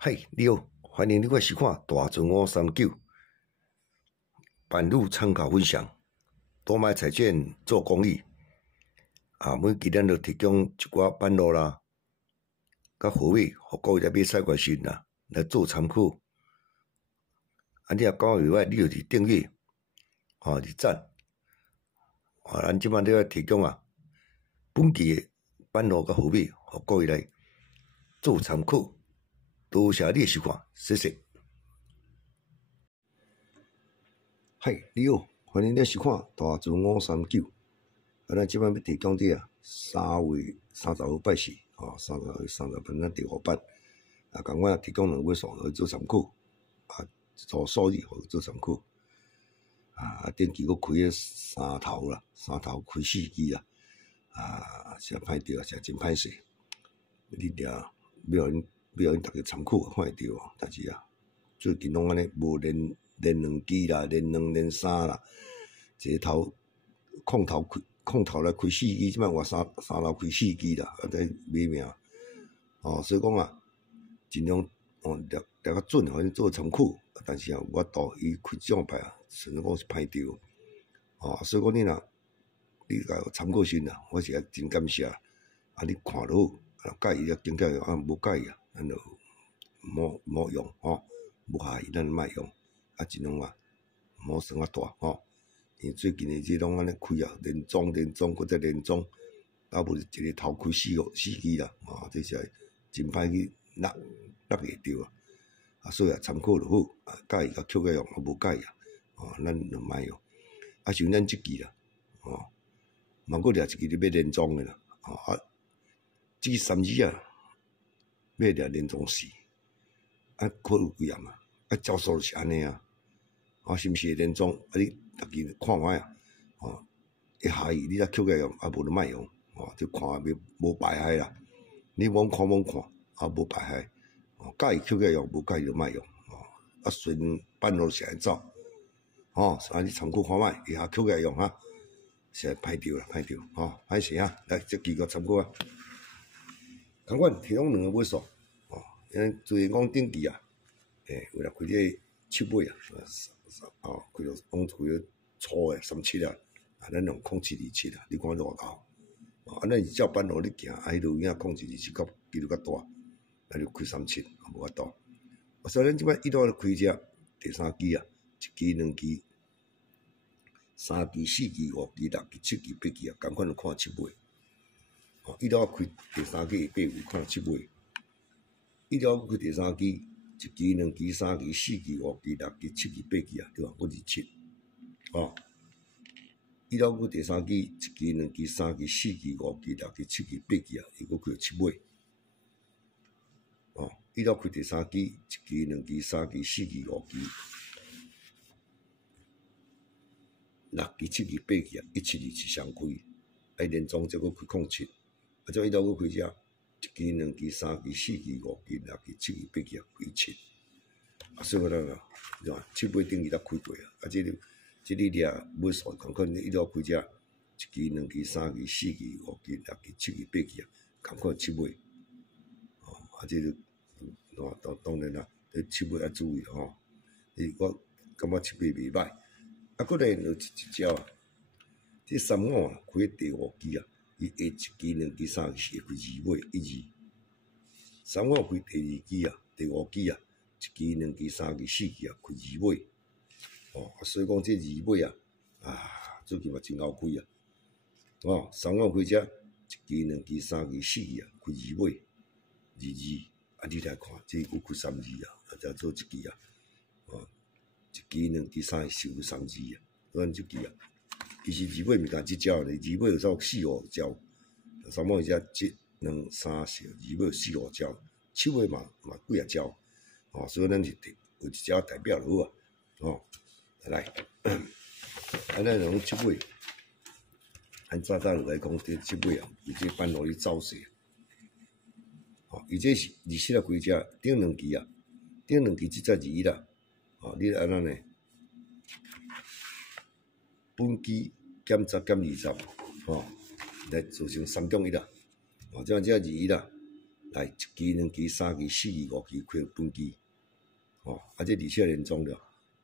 嗨，你好，欢迎你来收看大船539版路参考分享。多买彩券做公益每期咱就提供一寡版路啦，甲货尾，互各位来买彩券时啦，来做参考。你若感觉袂歹，你就是订阅，是赞。咱即摆咧提供本期的版路甲货尾，互各位来做参考。多谢你的收看，谢谢。嗨，你好，欢迎你收看大船539。咱即摆要提供你3月30号拜四，30月30分咱第5版，共我提供2尾数互做参考，做数字互做参考。顶期佫开3头啦，3头开4支啦，是歹着，是真歹势。你俩要因大家参考看会着，但是最近拢安尼无连2支啦，连2连3啦，一个头空头来开4支，即摆换三头开4支啦，真买命。所以讲尽量掠较准，互恁做参考。但是有法度伊开这种牌纯粹讲是歹着。所以讲你甲参考先啦，我是真感谢。你看落好，介意经过用，无介意咱就莫用无合意咱就莫用，尽量莫算大因为最近的即拢安尼开连庄，搁再连庄，无一个头开4支啦，这是真歹去落会着所以参考就好，介意甲捡个用，无介意咱就莫用。像咱即支啦，嘛佫掠一支咧要连庄的啦，这3支要掠连庄4，可有几啊？招数就是安尼是毋是会连庄？你逐支看卖会合意，你才捡个用，无就莫用就看无败害啦。你罔看，无败害。介意捡个用，无介意就莫用顺版路是安走你参考看卖，以后捡个用是歹着啦，歹势来这期个参考同款提供2个尾数因为最讲顶期为了开这7尾开了初的37咱用0727你看偌高咱是照版路你行迄路影0727较几率较大，咱就开37无法度。所以咱即摆一路开这第3支1支、2支、3支、4支、5支、6支、7支、8支同款就看7尾。一路开第3支8尾看7尾，一路开第3支1支、2支、3支、4支、5支、6支、7支、8支对吧？佫是7一路开第3支1支、2支、3支、4支、5支、6支、7支、8支伊佫开7尾。一路开第3支1支、2支、3支、4支、5支、6支、7支、8支172是双开，连庄则佫开07，这一路佫开这1支、2支、3支、4支、5支、6支、7支、8支开7，所以咱7尾顶伊才开过这里掠尾数共款一路开这1支、2支、3支、4支、5支、6支、7支、8支共款7尾这就当然这7尾要注意我感觉7尾袂歹。佫咧就一招这35开第5支伊下1支、2支、3支会开2尾1支，35开第2支第5支1支、2支、3支、4支开2尾所以讲这2尾最近嘛真够开35开这1支、2支、3支、4支开2尾2支你来看这佫开3支再做1支1支、2支、3支收3支咱这支其实2尾毋干这招咧，2尾有走4、5招，35这1、2、3、4 2尾有4、5招，7尾嘛几招所以咱是有一招代表就好来咱用7尾咱早就来讲这7尾伊这版路咧走势伊这是27开这顶2支顶2支即才21啦你安怎呢？本期减10减20来造成3中1啦这21啦来1支、2支、3支、4支、5支开分机，这27连装了，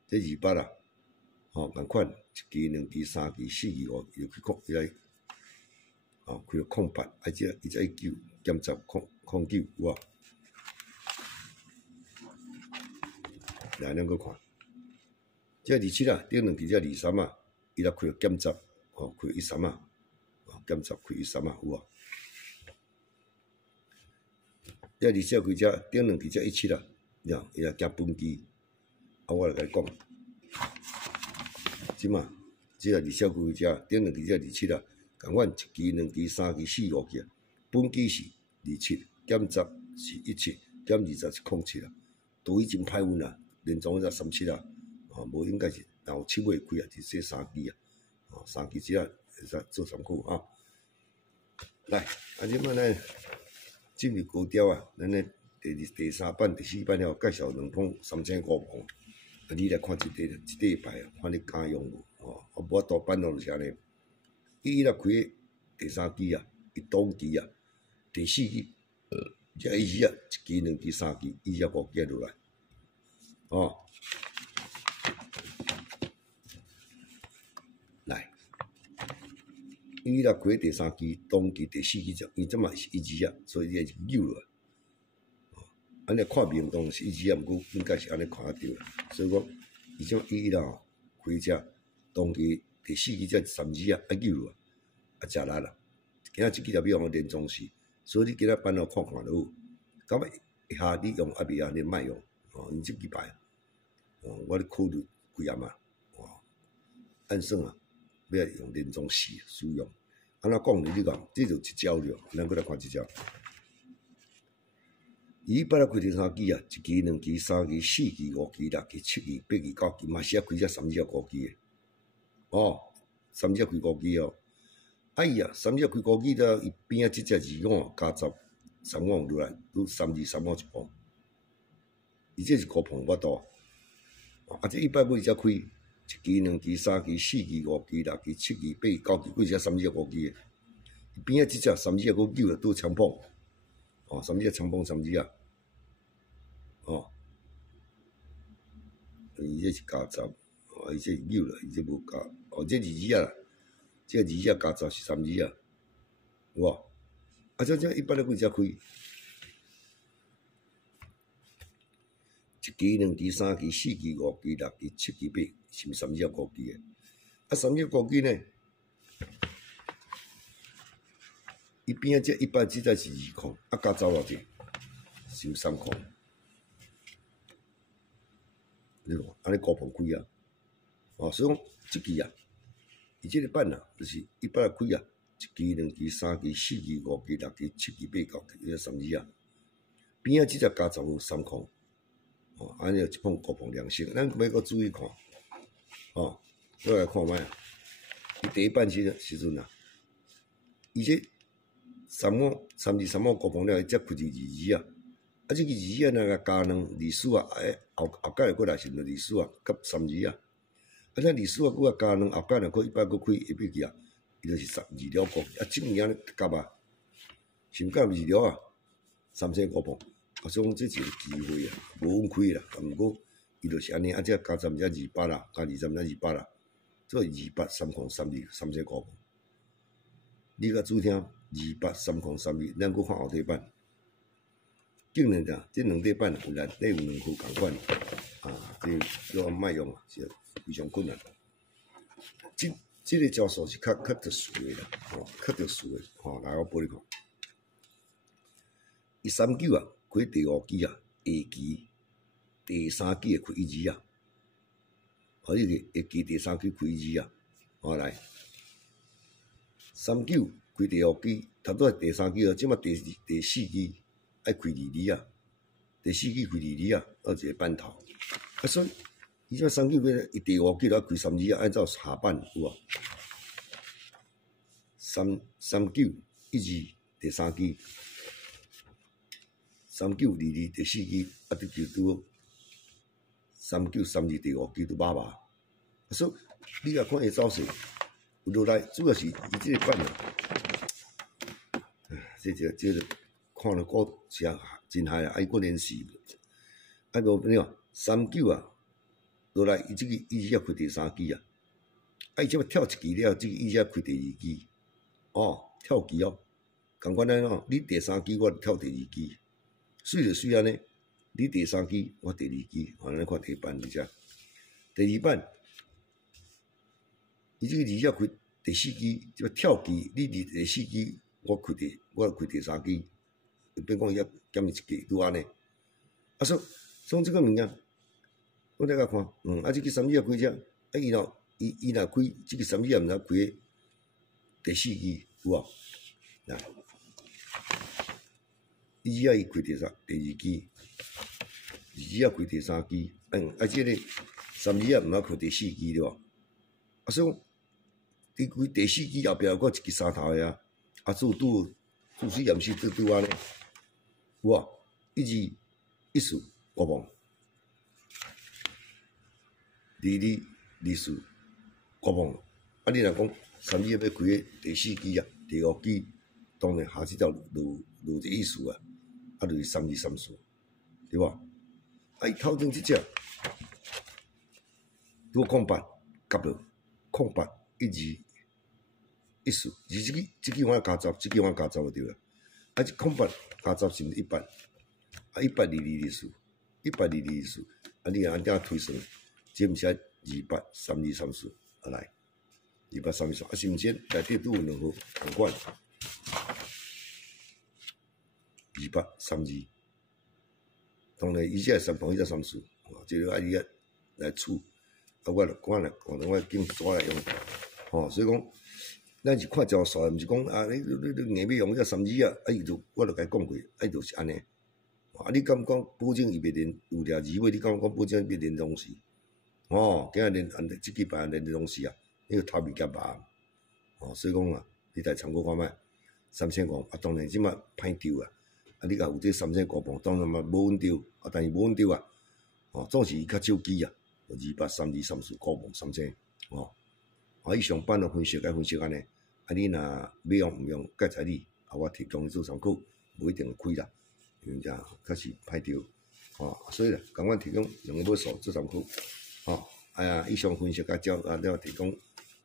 这200啊，共款1支、2支、3支、4支、5支就去来，开到08，伊才19减1009有无？来，咱搁看，这27啊，顶2支这23啊，伊来开到减10，开13啊，减10开13啊，有无？这27开这顶2支这17啊，伊来行分机，我来甲你讲，即嘛，这27开这顶2支这27啊，共款1支、2支、3支、4支、5支，分机是27减10是17减20是07啊，图已经歹运啊，连装才37啊，无应该是然后7月开啊，是这3支啊，3支只啊会使做参考啊。来，即摆呢进入高调啊，咱的第3版、第4版了，介绍2桶3500磅，你来看一礼拜啊，看你敢用无？无法度办到就是安尼。伊若开第3支啊，伊当期啊，第4支，这伊啊1支、2支、3支，伊才5支落来，来，伊若开第3支，当期第4支就，伊即嘛是1支啊，所以伊是扭落来。安尼看面当是1支啊，毋过应该是安尼看得到啦。所以讲，伊即伊啦开只当期第4支这3支啊，扭落来，食力啦。今仔即支要用连装饰，所以你今仔办了看看就好。到尾下你用未啊，你莫用，因即几摆，我咧考虑几暗啊，按算啊，要用连装饰使用。安怎讲呢？你讲，这就一招了，咱过来看一招。伊捌来开第3支啊，1支、2支、3支、4支、5支、6支、7支、8支、9支，嘛是啊开这3支啊5支诶。3支啊开5支哦。哎呀，3支啊开5支了，伊边啊即只2碗加3碗落来，拄3支3碗1磅，伊这是5磅不多。这100尾才开1支、2支、3支、4支、5支、6支、7支、8支、9支，几只3支啊5支诶。伊边啊即只3支啊佫扭了，拄长磅。3支啊长磅3支啊，伊这是加10，伊这扭了，伊这无加，这2支啊啦，这2支啊加10是3支啊，有无？这100几只开，1支、2支、3支、4支、5支、6支、7支、8支，是毋3支啊5支诶？3支啊5支呢？伊边仔这100只才是2块，加走偌济，是3块。你看，安尼5磅开啊！所以讲即支啊，伊即个版啊，就是100开啊，1支、2支、3支、4支、5支、6支、7支、8支、9支，这3支啊，边仔即只加走3块，安尼1磅5磅2升，咱要阁注意看，再来看卖啊，伊第1版时阵啊，伊这3支3碗5磅了，伊才开2支啊。这个2支啊，若加2丝啊，后盖过来是2丝啊，甲3支啊。这2丝啊，佫加2后盖若佫100佫开下笔去啊，伊就是12条5支。这物件夹啊，是毋夹2条啊，3500磅。所以讲这是个机会啊，无稳开啦。毋过伊就是安尼，这加10只200啦，加23只200啦，做200 3控32 3500磅。你甲主听200 3控32，咱佫看后底版。竟然啊，这2块板有内有2副共款这要卖用啊，是非常困难。这个招数是较特殊的啦，较特殊的。来我报你看，伊39啊，开第5支啊，下期第3支会开1支啊，你个下期第3支开1支啊，来39开第5支，差不多第3支啊，即马第4支。爱开2支啊，第4支开2支啊，一个班头。所以伊这3支伊第5支了开3支啊，按照下班有无？39 1支第3支，39 2支第4支，就拄39 3支第5支都麻。所以你若看伊走势，有落来，主要是伊这个班啊，这个。看看了股是啊真害啊，啊伊佫连死，啊无你看39啊，落来伊即个伊只开第3支啊，啊伊即要跳一支了，即个伊只开第2支，哦，跳期哦，共款安怎，你第3支我就跳第2支，水就水安尼，你第3支我第2支，咱看第班伫遮，第2班，伊即个只开第4支，即要跳期，你第4支我开第3支，变讲伊要减一支，拄安尼，啊所以即个物件。我来甲看，啊，即个3支啊开遮，啊伊若开即个3支啊，毋知开第4支有无？来，伊只啊伊开第2支，2支啊开第3支，啊即个3支啊毋知开第4支对无？啊所以讲，伫开第4支后壁有一支3头的啊，啊拄水盐水拄安尼，有无？1、2、1、4、5磅。2、4、5磅，啊！你若讲3支要开第4支啊，第5支，当然下即条落一个意思啊，啊，就是3、2、3、4，对无？啊，伊头前即只，拄空8夹落，空8、1、2、1、4，即支我加10，即支我加10就对了。啊，即空8加10是毋是100？啊，100、2、2、4，100、2、2、4，啊，你按怎推算？这毋是200、3、2、3、4，啊来，200、3、2、3，啊是毋是内底拄有2号同款？200、3、2，当然伊只3磅，伊只3、4，即个啊伊来处，啊我我紧抓来用，所以讲，咱是看招数，毋是讲啊你硬要用这3支啊，啊伊就我甲伊讲过，啊伊就是安尼，啊你敢讲保证伊袂连有掠2尾，你敢讲保证伊袂连拢是？今日连即支班连拢是啊，迄个头尾夹吧，所以讲啊，你来参考看卖，3000块啊，当然即马歹丢啊，啊你若有这3000块磅，当然嘛无稳丢，啊但是无稳丢啊，总是伊较少支啊，200、3、2、3、4块磅3000，以上班的分析安尼，啊你若要用毋用，介在你，啊我提供你做参考，无一定会开啦，因为遮确实歹丢，所以咧，共阮提供2个要素做参考。哎呀，以上分析甲了提供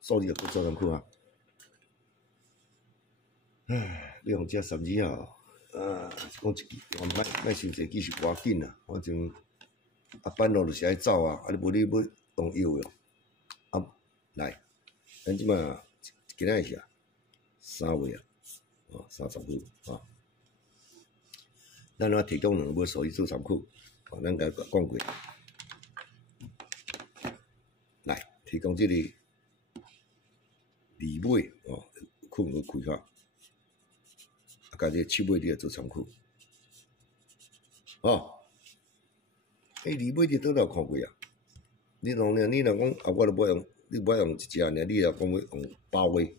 数字就做参考啊。你用这3支啊，讲一支，莫伤济支是偌紧啊，反正班路就是爱走啊，啊你无你要用药哟，啊来，咱即马今仔是3月啊，30号咱提供2个要素去做参考，咱甲讲过。来提供这个利尾可能会开发，啊，甲这七尾你也做参考，利尾你倒来有看过啊？你若讲啊，我著要用，你要用一只尔，你若讲要用8尾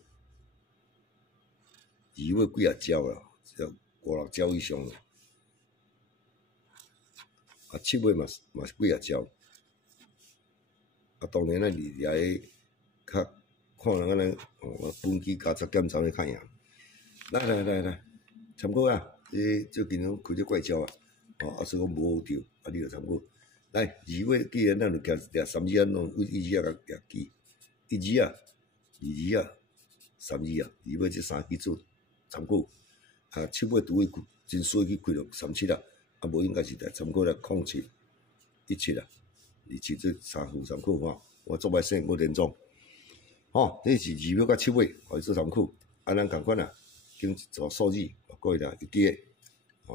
，2尾几啊招啦，要5、6招以上啦，啊，7尾嘛是几啊招。啊，当然咱掠个较看人安尼，本期加速检查咧看赢。来，参考啊！最近拢开只怪招啊，所以讲无好钓，啊，你著参考。来，2尾既然咱著掠3支啊，弄1支啊，甲掠支，1支啊、2支啊、3支啊，2尾即3支做参考。啊，7尾拄去真水去开到37啊，啊无应该是来参考来07、17啊。27这3副参考我做歹势无连装，这是2尾甲7尾，互你做参考。啊，咱共款啊，经一组数字，各位啦会记诶。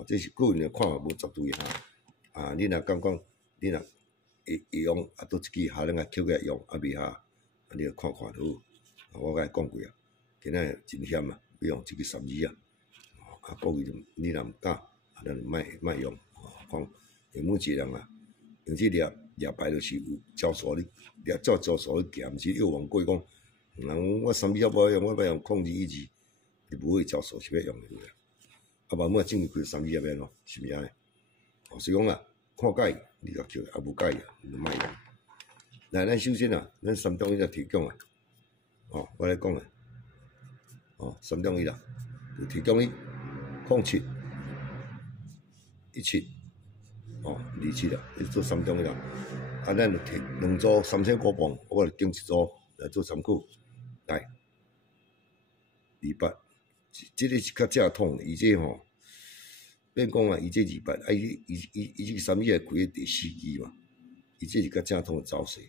这是个人诶看法，无绝对啊。你若讲你若会用啊，倒一支下咱个捡起来用，啊袂下，啊你著看看就好。我甲你讲过啊，今仔真险啊，要用即个3支啊。啊，各位你若毋敢，啊，咱莫用。看有每一个人啊，用这掠牌就是有招数咧，招数咧行，毋是又往过讲，人我3支也无用，我要用控制1支，你无迄招数是要用的啦。啊，慢慢正开3支也免咯，是毋是安尼？所以讲啊，看介你甲捡，啊无介啊，你就莫用。来，咱首先啊，咱3种伊来提供啊，我来讲啊，3种伊啦，就提供你07、17，哦27啦，你做3种啦。啊，咱就摕2组3000箍磅，我就订1组来做参考。来28，即个是较正统的，伊这吼，变讲啊，伊这28，啊伊这个3月开个第4期嘛，伊这是较正统的走势。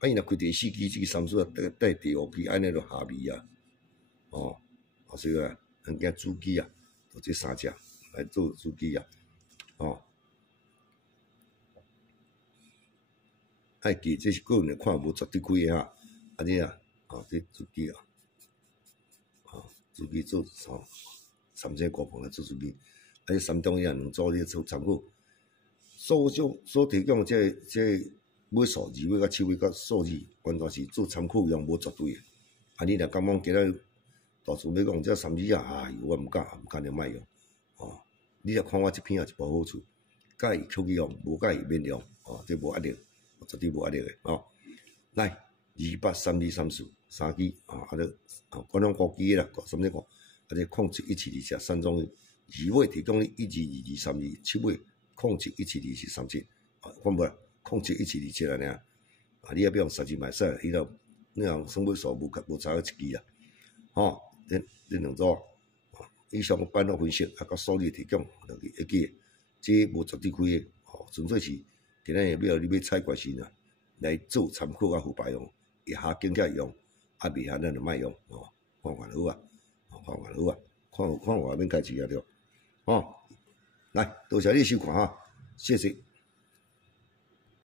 啊，伊若开第4期，这个参数啊带第5期，安尼就下味啊。哦，所以啊，咱惊主机啊，就这3只来做主机啊，哦。爱记，这是个人看无绝对开的哈，啊这啊，哦这主机啊，哦主机做3000箍磅来做主机，啊这3种样2组你做参考。所提供这买数字买甲手尾甲数字，完全是做参考用，无绝对的。啊你若感觉今仔大厝要讲这3字啊，我毋敢就莫用。哦，你若看我这篇也是无好处，介意扣去用，无介意免用，哦这无压力。绝对无压力的哦。来，28、32、34 3支啊，啊，官方高机啦，3000块，啊，这0717273种2尾提供你1222232，7尾07172737，啊，看无啦，071727安尼啊，啊，你也不用30买使，伊就你若算尾数无差1支啦，吼，恁2组，以上班落分析啊，甲数字提供，就会记，这无绝对开的，吼，纯粹是。今仔日要你要采关心啊，来做参考甲副牌用，会下更加用，啊未下咱就莫用哦，看看好啊，看看好啊，看免家己啊着，哦，来，多谢你收看哈，谢谢。